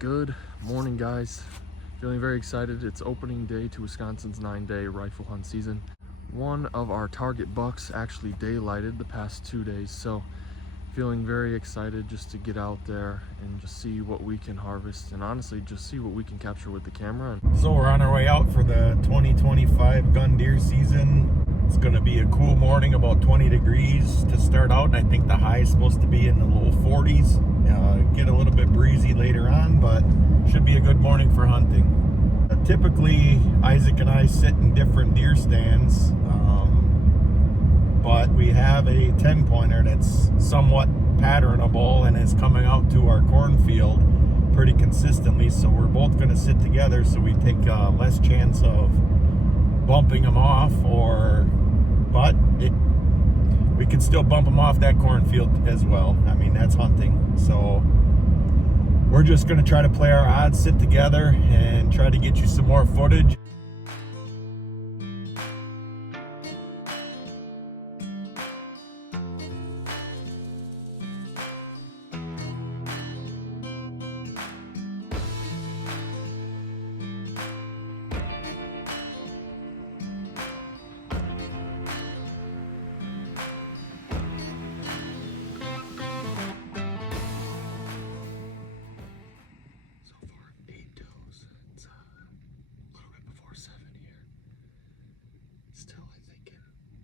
Good morning, guys. Feeling very excited. It's opening day to Wisconsin's 9-day rifle hunt season. One of our target bucks actually daylighted the past 2 days, so feeling very excited just to get out there and just see what we can harvest, and honestly just see what we can capture with the camera. So we're on our way out for the 2025 gun deer season. It's going to be a cool morning, about 20 degrees to start out, and I think the high is supposed to be in the low 40s. Get a little bit breezy later on, but should be a good morning for hunting. Typically, Isaac and I sit in different deer stands, but we have a 10-pointer that's somewhat patternable and is coming out to our cornfield pretty consistently, so we're both going to sit together so we take less chance of bumping them off, but we can still bump them off that cornfield as well. I mean, that's hunting. So we're just going to try to play our odds, sit together, and try to get you some more footage. Still, I think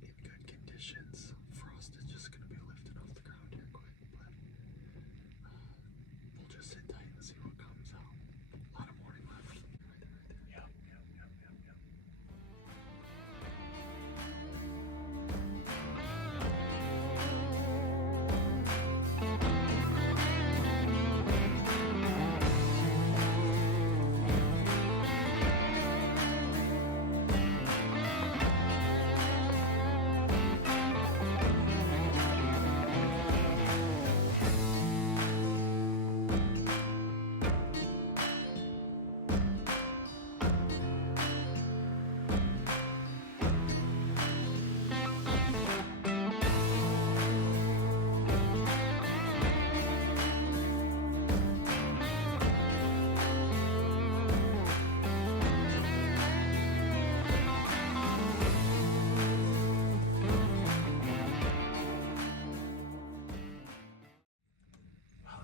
in good conditions. Frost is just going to be lifting off the ground here quick, but we'll just sit tight and see what comes out. A lot of morning left. Right there. Yep.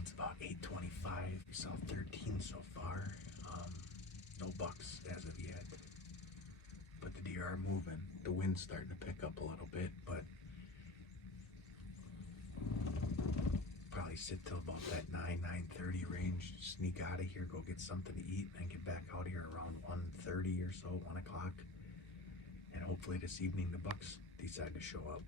It's about 8:25. We saw 13 so far. No bucks as of yet, but the deer are moving. The wind's starting to pick up a little bit, but probably sit till about that 9:30 range. Sneak out of here, go get something to eat, and get back out here around 1:30 or so, 1 o'clock. And hopefully this evening the bucks decide to show up.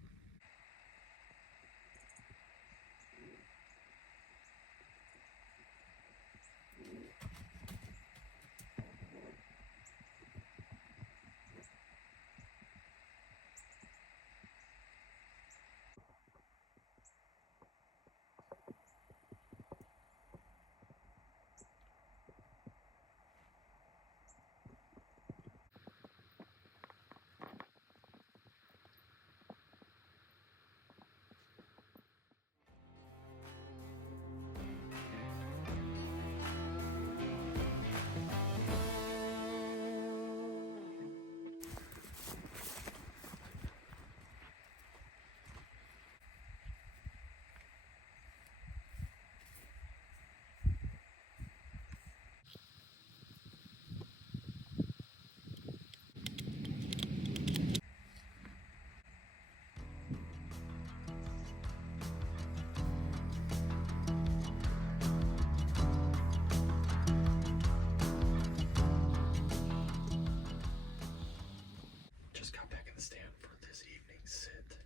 Just got back in the stand for this evening's sit.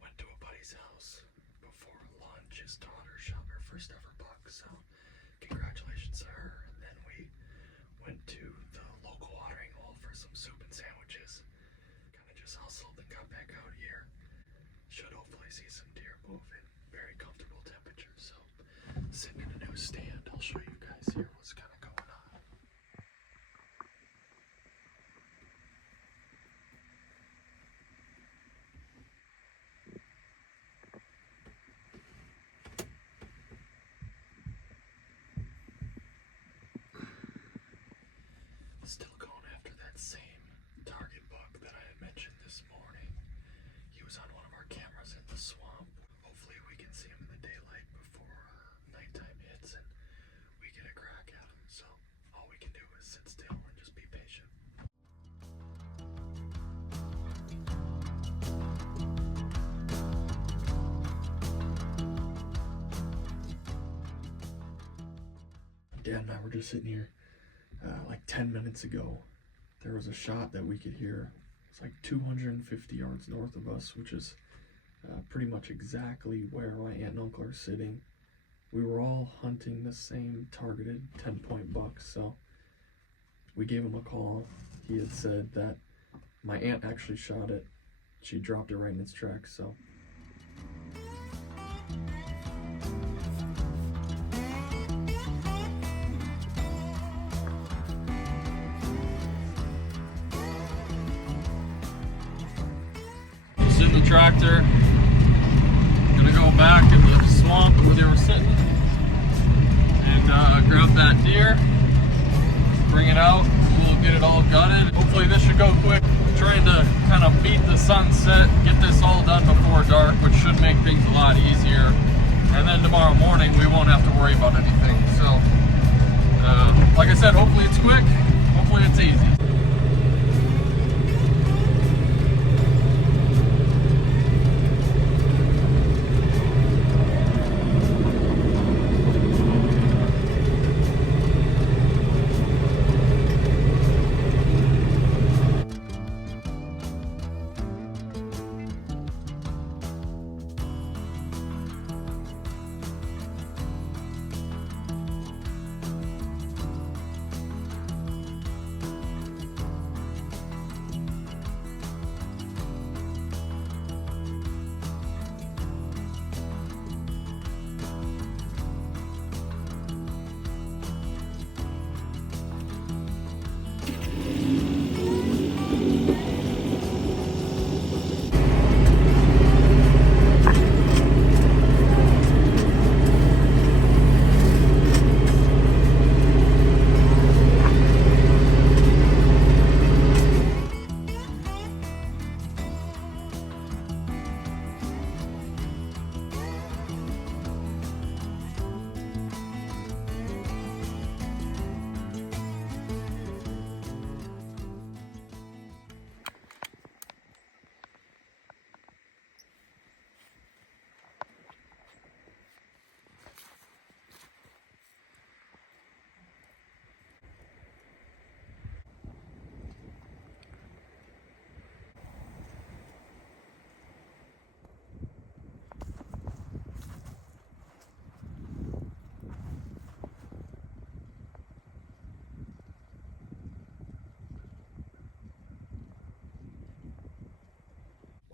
Went to a buddy's house before lunch. His daughter shot her first ever buck, so congratulations to her. And then we went to the local watering hole for some soup and sandwiches. Kind of just hustled and got back out here. Should hopefully see some deer move in very comfortable temperatures. So sitting in a new stand, I'll show you guys here what's kind of going on. same target buck that I had mentioned this morning. He was on one of our cameras in the swamp. Hopefully we can see him in the daylight before nighttime hits and we get a crack at him. So all we can do is sit still and just be patient. Dad and I were just sitting here like 10 minutes ago. There was a shot that we could hear. It's like 250 yards north of us, which is pretty much exactly where my aunt and uncle are sitting. We were all hunting the same targeted 10-point buck, so we gave him a call. He had said that my aunt actually shot it. She dropped it right in its tracks, so. In the tractor, gonna go back in the swamp where they were sitting and grab that deer, bring it out, we'll get it all gutted. Hopefully this should go quick. I'm trying to kind of beat the sunset, get this all done before dark, which should make things a lot easier, and then tomorrow morning we won't have to worry about anything. So like I said, hopefully it's quick, hopefully it's easy.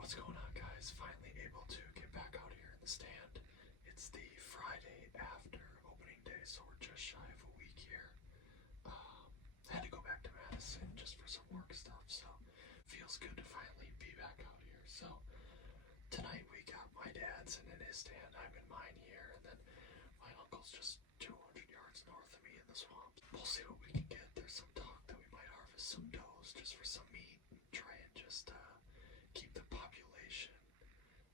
What's going on, guys? Finally able to get back out here in the stand. It's the Friday after opening day, so we're just shy of a week here. Had to go back to Madison just for some work stuff, so feels good to finally be back out here. So tonight we got my dad's and in his stand, I'm in mine here, and then my uncle's just 200 yards north of me in the swamp. We'll see what we can get. There's some talk that we might harvest some does just for some meat and try and just keep the population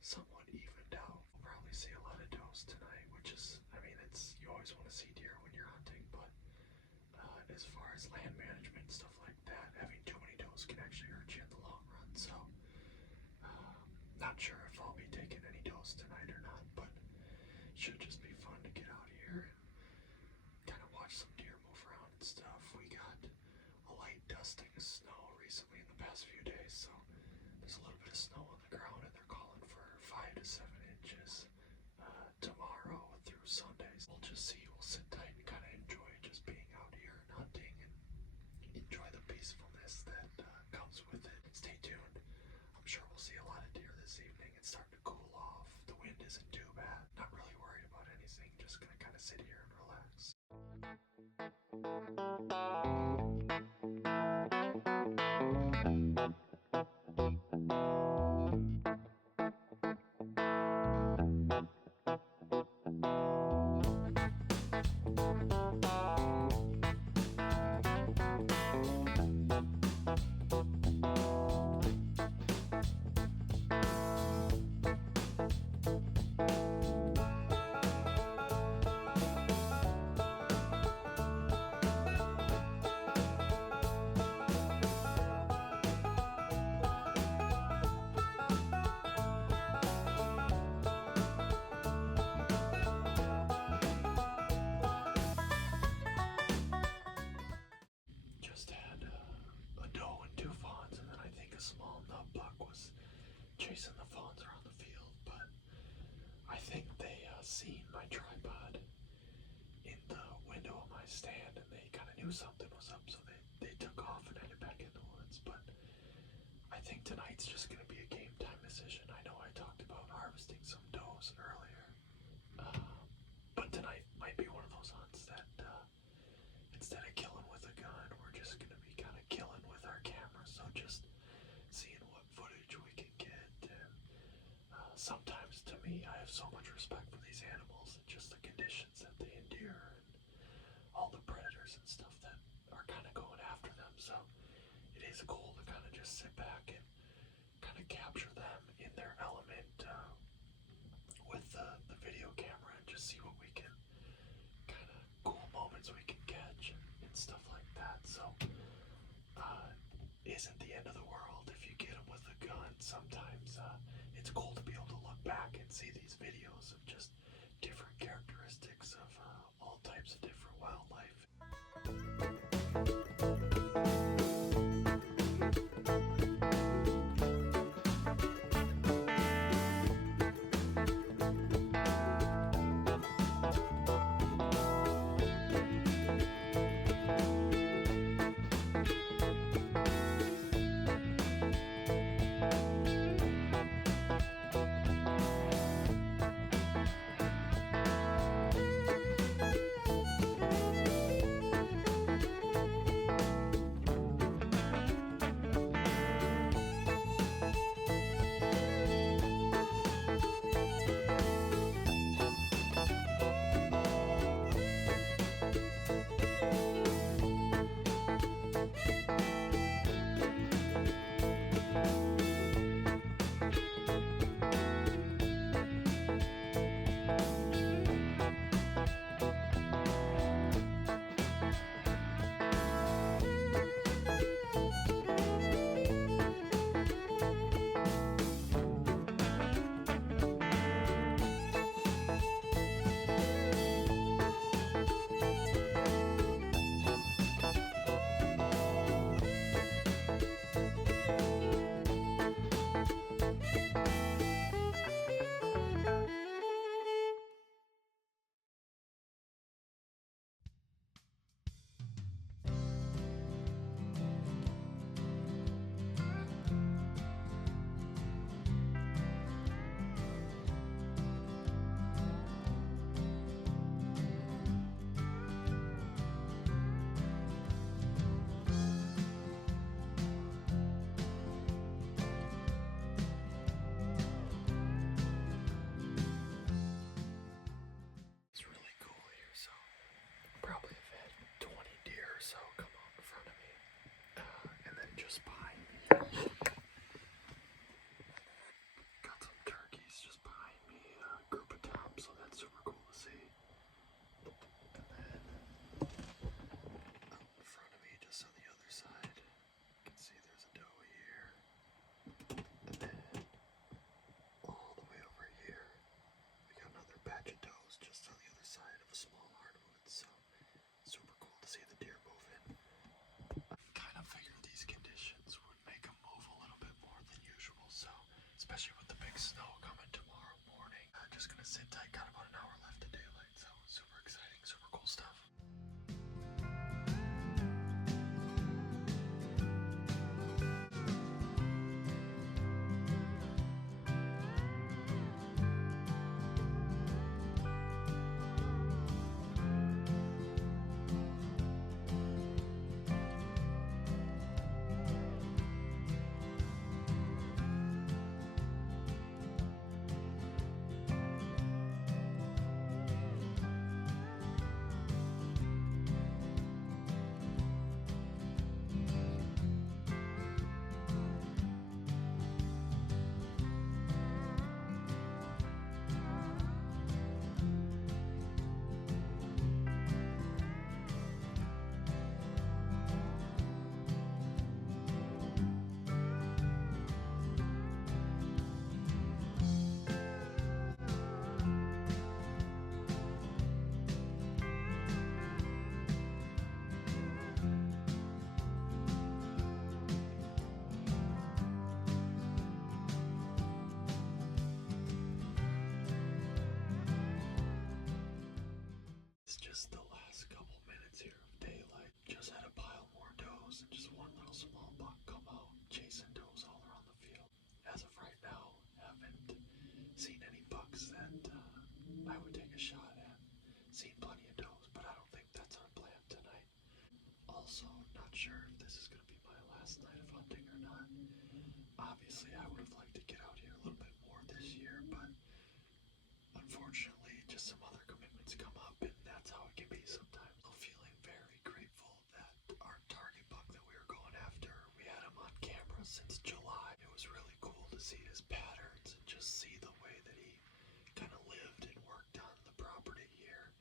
somewhat evened out. We'll probably see a lot of does tonight, which is, I mean, it's, you always want to see deer when you're hunting, but as far as land management and stuff like that, having too many does can actually hurt you in the long run. So not sure if I'll be taking any does tonight or not, but should just be fun to get out here and kind of watch some deer move around and stuff. We got a light dusting of snow recently in the past few days, so there's a little bit of snow on the ground, and they're calling for 5 to 7 inches tomorrow through Sundays. We'll just see. We'll sit tight and kind of enjoy just being out here and hunting and enjoy the peacefulness that comes with it. Stay tuned. I'm sure we'll see a lot of deer this evening. It's starting to cool off. The wind isn't too bad. Not really worried about anything. Just gonna kind of sit here and relax. my tripod in the window of my stand, and they kind of knew something was up, so they took off and headed back in the woods. But I think tonight's just going to be a game time decision. I know I talked about harvesting some does earlier, but tonight might be one of those hunts that instead of killing with a gun, we're just going to be kind of killing with our camera. So just seeing what footage we can get. And sometimes, to me, I have so much respect for these animals and just the conditions that they endure and all the predators and stuff that are kind of going after them. So it is cool to kind of just sit back and kind of capture them in their element with the video camera and just see what we can kind of cool moments we can catch and stuff like that. So isn't the end of the world if you get them with a gun. Sometimes it's cool to be able to look back and see these videos of just different characteristics of all types of different wildlife. It's really cool here, so probably have had 20 deer or so come out in front of me, and then just behind me. Got some turkeys just behind me, a group of toms, so that's super cool to see. And then out in front of me, just on the other side, you can see there's a doe here. And then all the way over here, we got another batch of does just on the other side of a small hardwood. So super cool to see the deer moving. I kind of figured these conditions would Obviously, I would have liked to get out here a little bit more this year, but unfortunately, just some other commitments come up, and that's how it can be sometimes. I'm feeling very grateful that our target buck that we were going after, we had him on camera since July. It was really cool to see his patterns and just see the way that he kind of lived and worked on the property here.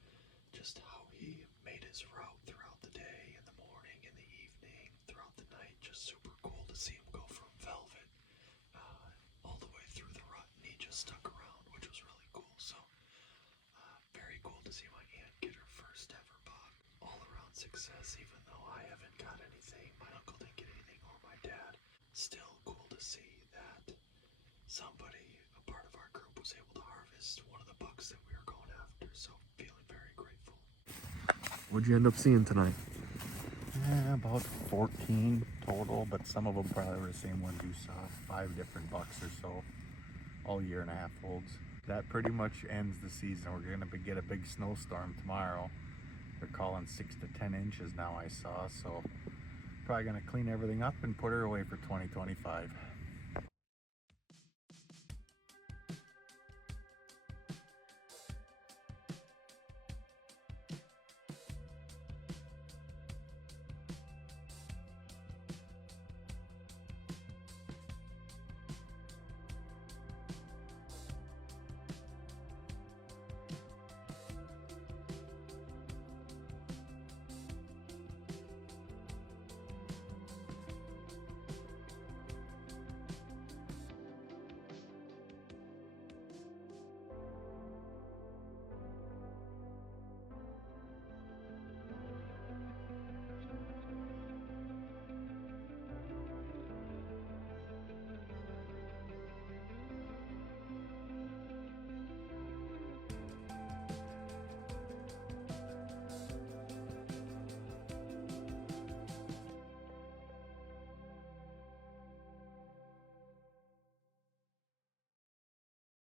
Just how he made his route throughout the day, in the morning, in the evening, throughout the night. Just super cool to see him go from velvet all the way through the rut, and he just stuck around, which was really cool. So very cool to see my aunt get her first ever buck. All around success, even though I haven't got anything. My uncle didn't get anything, or my dad. Still cool to see that somebody, a part of our group, was able to harvest one of the bucks that we were going after. So feeling very grateful. What'd you end up seeing tonight? About 14 total, but some of them probably were the same ones you saw. 5 different bucks or so, all 1.5 olds. That pretty much ends the season. We're gonna get a big snowstorm tomorrow. They're calling 6 to 10 inches now, I saw, so probably gonna clean everything up and put her away for 2025.